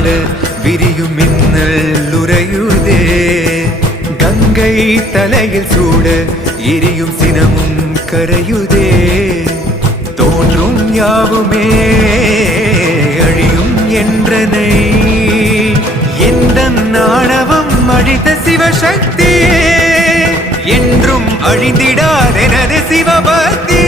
நாடு விரியும் மின்னல் உறையுதே. கங்கை தலையில் சூட எரியும் சினமும் கரையுதே. தோன்றும் யாவுமே அழியும் என்றனை எந்த நாணவம் அழித்த சிவசக்தியே என்றும் அழிந்திடாதெனது சிவபக்தி.